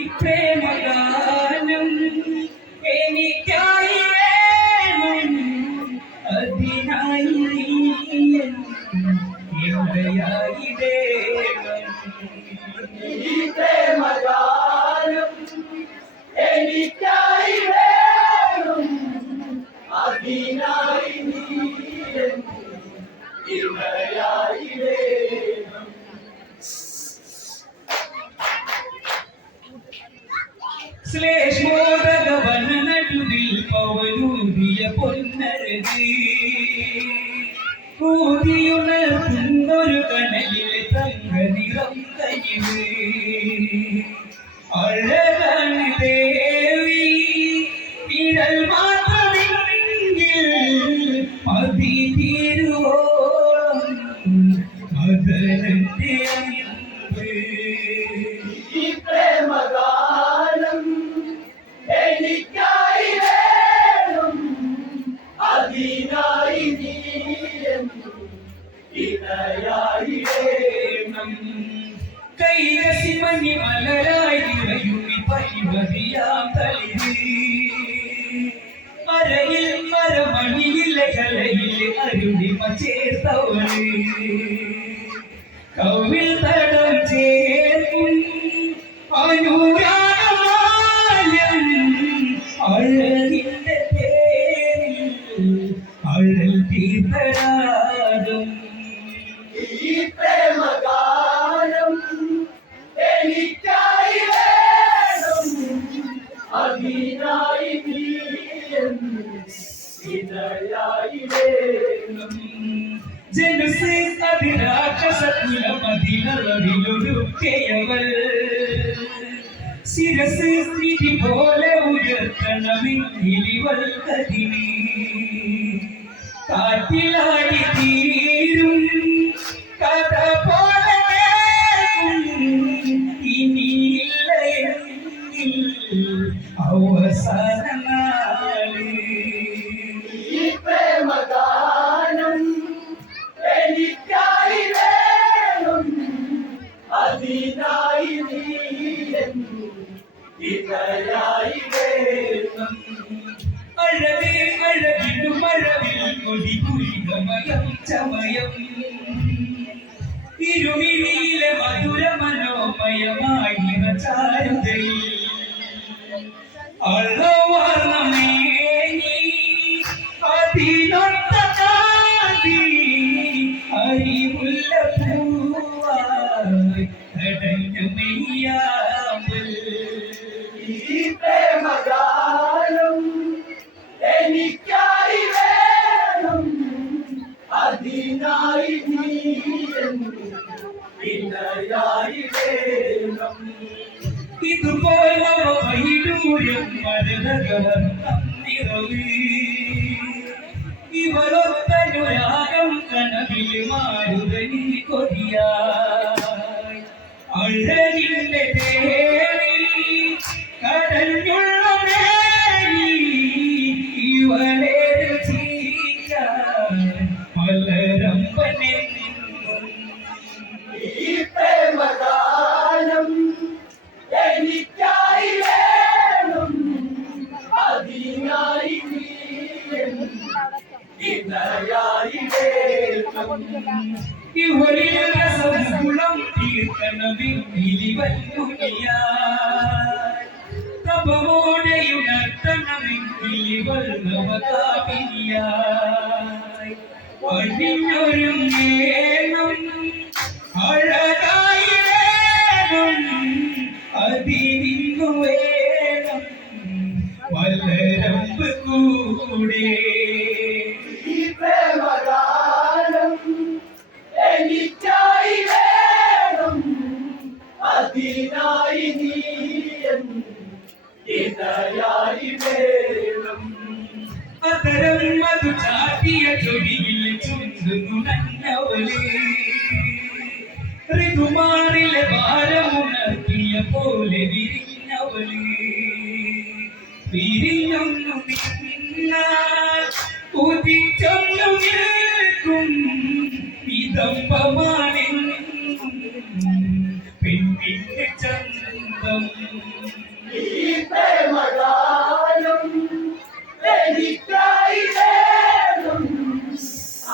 ഈ പ്രേമഗാനം എനിക്കായി വേണം, അതിനായി ഇവിടെയായിടേണം. ഈ പ്രേമഗാനം എനിക്കായി വേണം, അതിനായി ഇവിടെയായിടേണം. ശ്ലേഷ്മോദകവന നടുവിൽ പവനൂതിയ പൊന്നരതി ൂതിയുണർത്തുന്നൊരു കനലിൽ തങ്ക നിറം കയ്യില് അഴകാണ് ദേവി നിഴൽ മാത്രമെങ്കിൽ മതി തീരുവോളം മകരന്റെ അമ്പ്. ഈ പ്രേമഗാനം എനിക്കായി വേണം, അതിനായി ഇണയായിടേണം. കൈരസിമഞ്ഞി മലരായി നിറയുമി പരിമതിയാം തളിര് അരയിൽ മരമണിയിലെ കലയിൽ അരുണിമ ചേർത്തവള് കവിൽ തടം ചേർക്കും അനുരാഗമാലം അഴകിന്റെ തേരിൽ അഴൽ തീർത്തരാകും. ഈ പ്രേമഗാനം എനിക്കായി വേണം, അതിനായി ഇണയായിടേണം. ജനസ് അതിരാക്ഷസകുലമതിലൊരുക്കയവൾ ശിരസ് നിധി പോലെ ഉയർത്തണമെങ്കിലിവൾ കതിനി കാറ്റിലാടി തീരും കഥ പോലെ ഇനിയില്ല എങ്കിൽ അവസാന നാള്. ഈ പ്രേമഗാനം എനിക്കായി വേണം, അതിനായി ഇണയായിടേണം. അഴകേ അഴകിനു മഴവിൽ കൊടി കുലികമയം ചമയം ഇരുമിഴിയിലെ മധുര മനോമയമായി ചാരുതയിൽ അള്ളവർണ്ണമേ അതിനൊത്ത കാന്തി അറിവുള്ള പൂവായി തടഞ്ഞു മെയ്യാമ്പൽ. ഈ പ്രേമഗാനം എനിക്കായി വേണം, അതിനായി ഇണയായിടേണം. ഇതുപോലെ വൈഡൂര്യം മരതകവർണ്ണം നിറവ് ഇവളൊത്തനുരാഗം കനവിൽ മാരുതനി കൊടിയായി അഴകിന്റെ തേടി കടഞ്ഞുള്ള മേനി ഇവളെ രചിക്കാൻ മലരമ്പനെന്നും. ഈ പ്രേമഗാനം എനിക്കായി വേണം, അതിനായി ഇണയായിടേണം. ഇവളിൽ രസഗുണം തീർക്കണമെങ്കിലിവൻ തുനിയായി തപമോടെയുണർത്തണമെങ്കിലിവൾ നവകാമിനിയായി അണിഞ്ഞൊരുങ്ങേണം അഴകായി വേണം അതിനിന്നു വേണം മലരമ്പ് കൂടെ. ഈ പ്രേമഗാനം എനിക്കായി വേണം, അതിനായി ഇണയായിടേണം. അതരം മധു ചാട്ടിയ ചൊടിയിൽ ചുണ്ടുനുണഞ്ഞവളേ ഋതുമാറിലെ ഭാരമുണർത്തിയ പോലെ വിരിഞ്ഞവളേ വിരിഞ്ഞൊന്നു നിന്നാൽ ഉദിച്ചൊന്നു നിൽക്കും വിതമ്പമാണെന്നും പെണ്ണിന്റെ ചന്ദ്രൻ ചന്തം ഈ പ്രേമഗാനം എനിക്കായി വേണം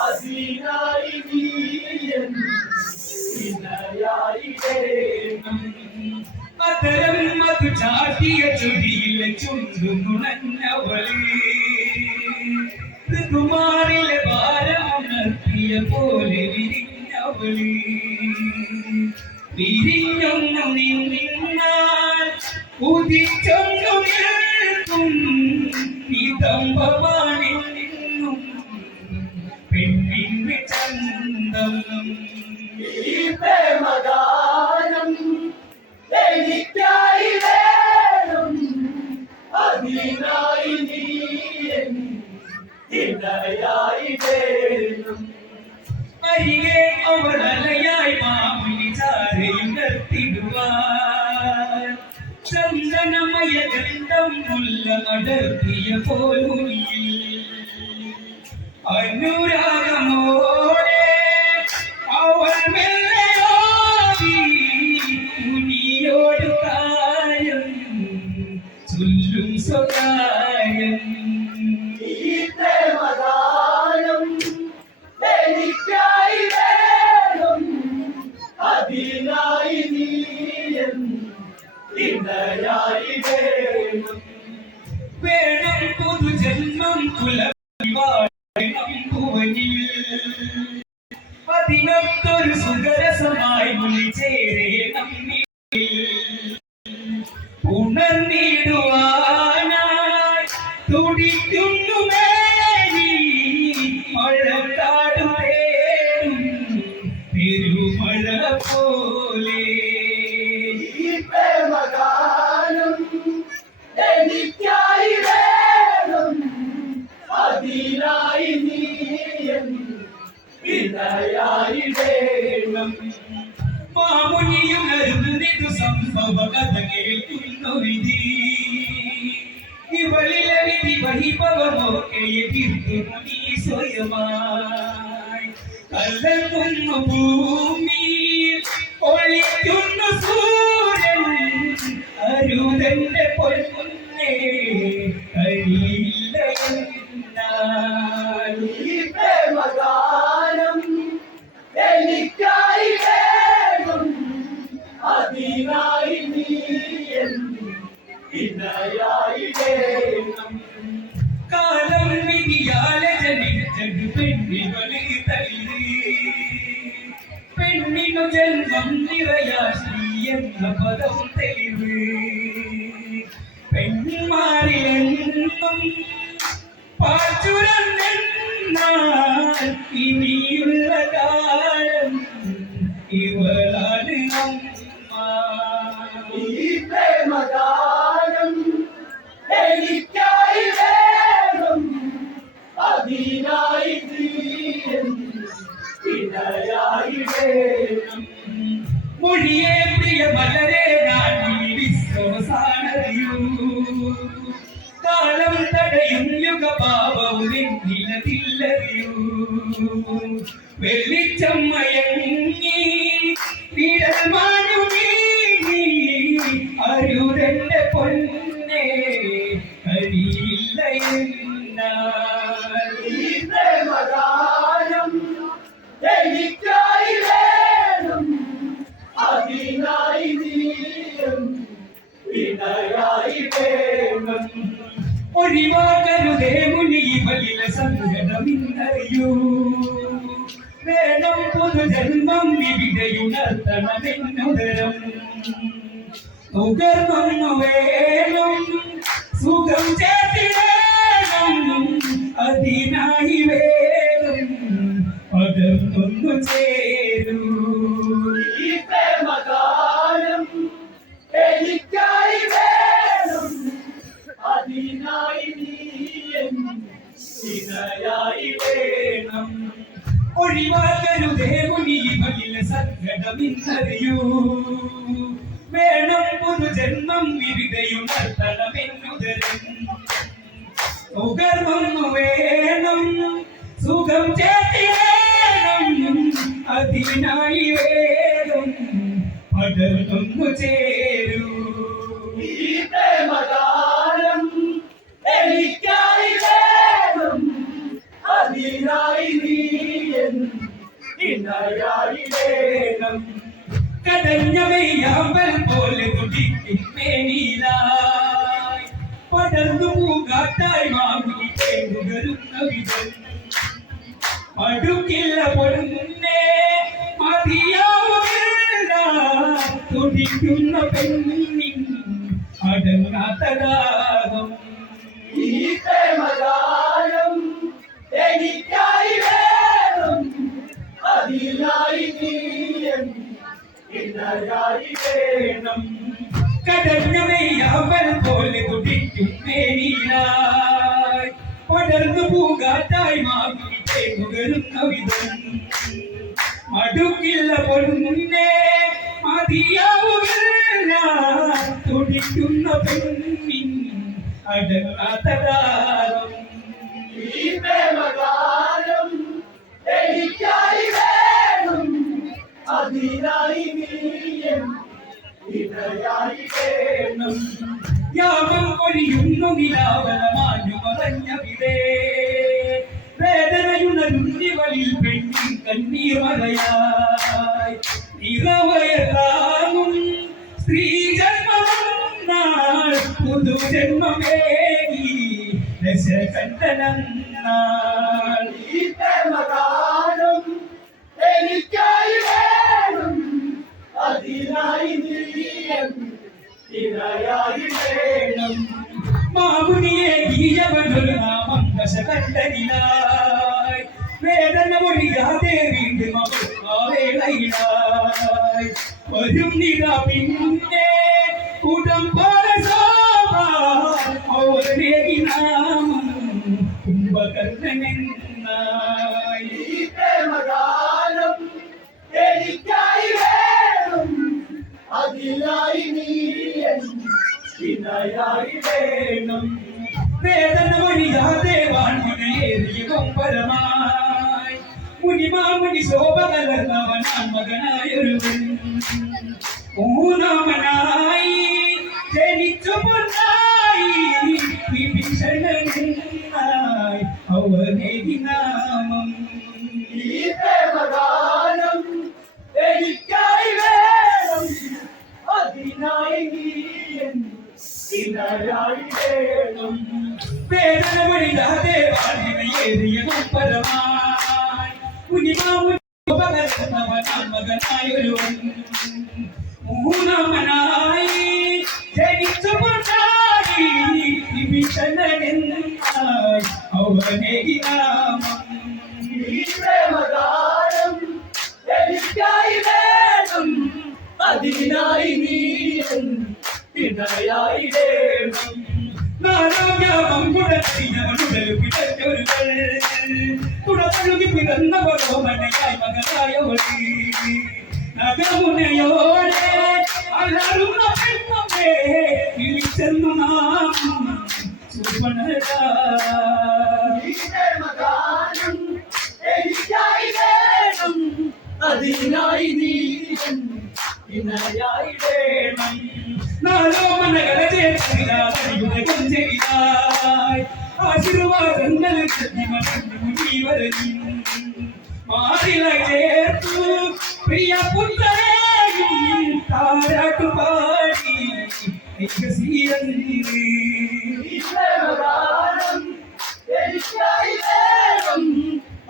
അതിനായി നീ ഇണയായി വേണം അതരം മധു ചാട്ടിയ ചുടിയിലെ ചുണ്ടു നുണഞ്ഞവള് ഋതുമാറിലെ ഭാരമുണർത്തിയ പോലെ വിരിഞ്ഞവള് വിരിഞ്ഞൊന്നു നിന്നാൽ ഉദിച്ചൊന്നു നിൽക്കും നിതംബമാണിൽ നിന്നും പെണ്ണിന് ചന്തം ഈ പ്രേമഗാനം എനിക്കായി വേണം അതിനായി നീ ഇണയായി വേണം അരികെ അവൾ അലയായി മാമുനി ചാരയുയർത്തിടുവാൻ ചന്ദനമയ ഗന്ധം മുല്ല അടർത്തിയ പോലുയിൽ അനുരാഗമോടെ അവൾ മെല്ലയോടി മുനിയോട് കാര്യം ചൊല്ലും സ്വകാര്യം ഈ പ്രേമഗാനം എനിക്കായി വേണം അതിനായി നീ ഇണയായി വേണം വേണം പുതുജന്മം കുലം ഭുവനിൽ അതിനൊത്തൊരു സുഖരസമായി വിളിച്ചേരേണം ഉണർന്നിടുവാനായി തുടിക്കുന്നു മേനി മഴക്കാടു തേടും പെരുമഴ പോലെ ഈ പ്രേമഗാനം എനിക്കായി വേണം അതിനായി നീ ഇണയായി വേണം മാമുനിയുണർന്നിതു സംഭവ കഥ കേൾക്കുന്നു വിധി ഇവളിലെ വിധി വഹിഭവമൊക്കെ എതിർക്കുന്നു നീ സ്വയമായി കല്ലെത്തുന്നു ഭൂമി ഒളിക്കുന്നു സൂര്യൻ അരുതന്റെ പൊന്നെ കഴിയില്ല എന്നാൽ ഈ പ്രേമഗാനം എനിക്കായി വേണം അതിനായി നീ ഇണയായി വേണം കാലം വിധിയാലെ ജനിച്ചത് പെണ്ണികളെ തല്ലി പെണ്ണിനു ജന്മം നിറയാ ശ്രീ എന്ന പദം തെളിവ് പെൺമാരിലെന്നും പാച്ചുരന്നെന്നാൽ ഇനിയുള്ള കാലം ഇവളാണ് അമ്മ ഈ പ്രേമഗാനം എനിക്കായി വേണം അതിനായി നീ ഇണയായി വേണം മൊഴിയെ പ്രിയ മലരെ നാട്ടിൽ വിശ്വസാനറിയൂ കാലം തടയും യുഗഭാവവും നിലതില്ലറിയൂ വെള്ളിച്ചം മയങ്ങി വിരൽ മാഞ്ഞു നീങ്ങി അരുതന്റെ പൊന്നെ കഴിയില്ല എന്നാൽ ഈ പ്രേമഗാനം എനിക്കായി വേണം അതിനായി നീ ഇണയായി വേണം ഒഴിവാകരുതേ മുനി വലിയ സങ്കടമിന്നറിയൂ വേണം പുതുജന്മം ഇവിടെയുണർത്തണമെന്നുദരം നുകർന്നു വേണം സുഖം ചേർത്തിടേണം അതിനായി വേണം പകർന്നു ചേരൂ ഈ പ്രേമഗാനം എനിക്കായി വേണം അതിനായി നീ ഇണയായി വേണം ഒഴിവാക്കരുതേ മുനി വലിയ സങ്കടമിന്നറിയൂ വേണം പുതുജന്മം ഇവിടെയുണർത്തണമെന്നുദരം നുകർന്നു വേണം സുഖം ചേർത്തിടേണം അതിനായി വേണം പടർന്നു ചേരൂ പൂങ്കാറ്റായി മാമുനി തേങ്ങുകരുന്ന വിധം മടുക്കില്ല പൊന്നെ മതിയാവുകയില്ല തുടിക്കുന്ന പെണ്ണിൻ അടങ്ങാത്ത ദാഹം ഈ പ്രേമഗാനം എനിക്കായി വേണം അതിനായി നീയൻ ഇണയായി വേണം കടഞ്ഞവയ്യാവൽ പോലെ തുടിക്കും മേനിയായി പടർന്നു പൂങ്കാറ്റായി മാമുനി തേങ്ങുകരുന്ന വിധം മടുക്കില്ല പൊന്നെ മതിയാവുകയില്ല തുടിക്കുന്ന പെണ്ണിൻ അടങ്ങാത്ത ദാഹം ഈ പ്രേമഗാനം എനിക്കായി വേണം അതിനായി നീയൻ ഇണയായി വേണം യാമം പൊലിയുന്നു നിലാവലമാഞ്ഞു മറഞ്ഞ വിതേ വേദനയുണരുന്നിവളിൽ പെണ്ണിൻ കണ്ണീർ മലയായി നിറവയതാകും സ്ത്രീ ജന്മമെന്നാൽ പുതുജന്മമേകി ദശകണ്ഠനെന്നാൽ ഈ പ്രേമഗാനം എനിക്കായി വേണം അതിനായി നീയൻ ഇണയായി വേണം മാമുനിയെ ഗീയവനൊരു നാമം ദശകണ്ഠനിലായി വേദന ഒഴിയാതെ വീണ്ടും ആവേളയിലായി വരും നില പിന്നെ കൂട്ടം പോലെ അവരേകി നാമം കുംഭകർണനെന്നായി ഈ പ്രേമഗാനം എനിക്കായി വേണം അതിനായി നീയൻ ഇണയായി വേണം വേദന ഒഴിയാതെ വാൺമുനയേറിയ കൊമ്പരമായി മുനിമാമുനി ശോഭ കലർന്നവനാൻ മകനായൊരുവൻ മൂന്നാമനായി ജനിച്ചു പൊന്നായി വിഭീഷണനായി അവനേകി നാമം ഈ പ്രേമഗാനം എനിക്കായി വേണം അതിനായി നീയൻ ഇണയായി വേണം വേദന ഒഴിയാതെ വാൺമുനയേറിയ കൊമ്പരമായി മുനിമാമുനി ശോഭ കലർന്നവനാൻ മകനായൊരുവൻ മൂന്നാമനായി ജനിച്ചു പൊന്നായി വിഭീഷണനായി അവനേകി നാമം ഈ പ്രേമഗാനം എനിക്കായി വേണം അതിനായി നീയൻ ഇണയായി വേണം നാരാമ്യാമം കുടത്തിയവനുടൽ പിടഞ്ഞൊരുകൾ കുടപ്പഴുകി പിറന്നവളോ മനയായി മകനായവളി നഗമുനയോടെ അലറുന്ന പെണ്ണമ്മേ വിളിച്ചെന്നു നാം സുവർണരാ ഈ പ്രേമഗാനം എനിക്കായി വേണം അതിനായി നീയൻ ഇണയായി വേണം നാലോ മനകളെ ചേർത്തിയുടെ കൊഞ്ചരിതായി ആശീർവാദങ്ങൾ ജീവനും മാറില ചേർത്തു പ്രിയ പുത്രനെയും താരാട്ടു പാടി ഈ പ്രേമഗാനം എനിക്കായി വേണം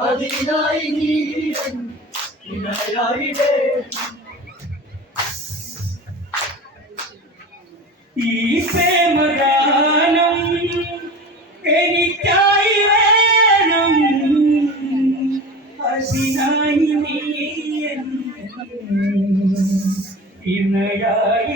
അതിനായി നീയൻ ഇണയായി വേണം ഈ പ്രേമഗാനം എനിക്കായി വേണം അതിനായി നീ ഇണയായി